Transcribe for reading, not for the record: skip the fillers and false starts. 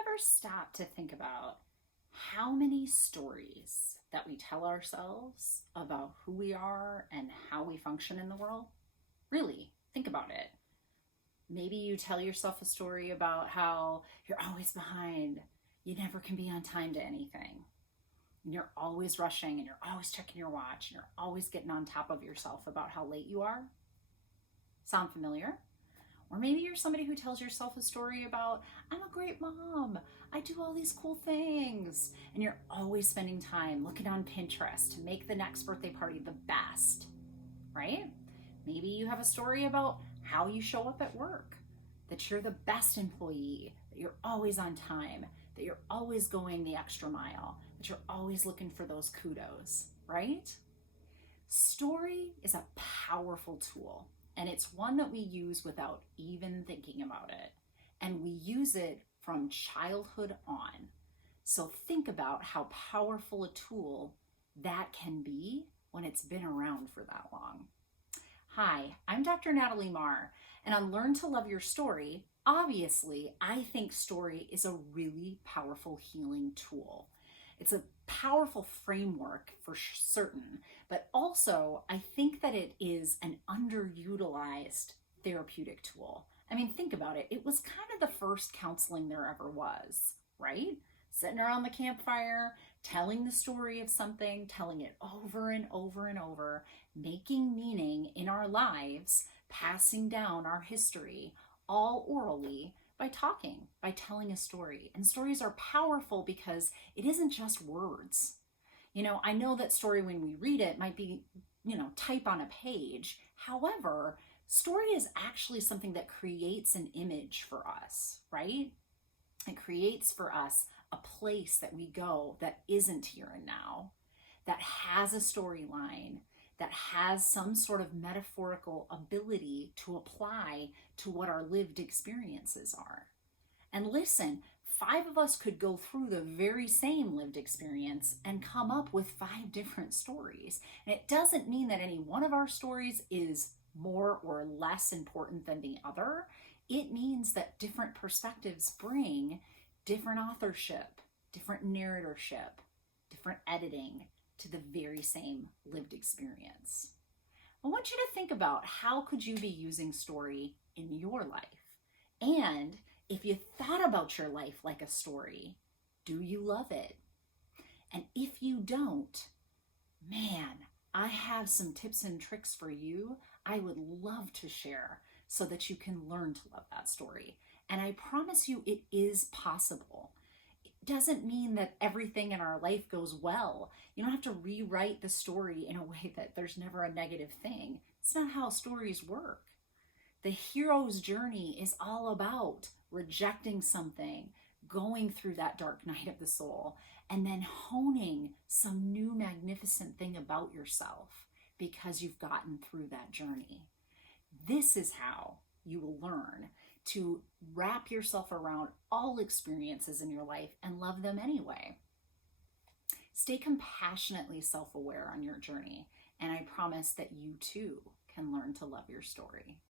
ever stopped to think about how many stories that we tell ourselves about who we are and how we function in the world? Really, think about it. Maybe you tell yourself a story about how you're always behind, you never can be on time to anything, and you're always rushing and you're always checking your watch and you're always getting on top of yourself about how late you are. Sound familiar? Or maybe you're somebody who tells yourself a story about, I'm a great mom, I do all these cool things, and you're always spending time looking on Pinterest to make the next birthday party the best, right? Maybe you have a story about how you show up at work, that you're the best employee, that you're always on time, that you're always going the extra mile, that you're always looking for those kudos, right? Story is a powerful tool, and it's one that we use without even thinking about it. And we use it from childhood on. So think about how powerful a tool that can be when it's been around for that long. Hi, I'm Dr. Natalie Marr, and on Learn to Love Your Story, obviously, I think story is a really powerful healing tool. It's a powerful framework for certain, but also I think that it is an underutilized therapeutic tool. I mean, think about it. It was kind of the first counseling there ever was, right? Sitting around the campfire, telling the story of something, telling it over and over and over, making meaning in our lives, passing down our history, all orally, by talking, by telling a story. And stories are powerful because it isn't just words. I know that story when we read it might be, type on a page. However, story is actually something that creates an image for us, right? It creates for us a place that we go that isn't here and now, that has a storyline, that has some sort of metaphorical ability to apply to what our lived experiences are. And listen, 5 of us could go through the very same lived experience and come up with 5 different stories. And it doesn't mean that any one of our stories is more or less important than the other. It means that different perspectives bring different authorship, different narratorship, different editing to the very same lived experience. I want you to think about how could you be using story in your life? And if you thought about your life like a story, do you love it? And if you don't, man, I have some tips and tricks for you I would love to share so that you can learn to love that story. And I promise you it is possible. It doesn't mean that everything in our life goes well. You don't have to rewrite the story in a way that there's never a negative thing. It's not how stories work. The hero's journey is all about rejecting something, going through that dark night of the soul, and then honing some new magnificent thing about yourself because you've gotten through that journey. This is how you will learn to wrap yourself around all experiences in your life and love them anyway. Stay compassionately self-aware on your journey, and I promise that you too can learn to love your story.